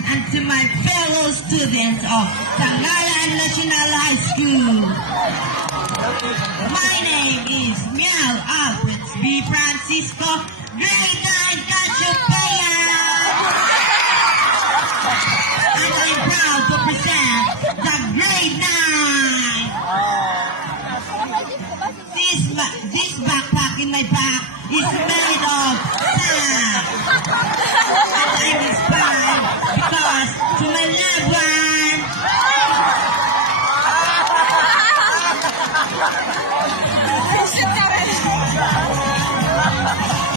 and to my fellow students of Tangalan National High School. My name is Miao Alfred B. Francisco, grade 9 Cassiopeia. And I'm proud to present the grade 9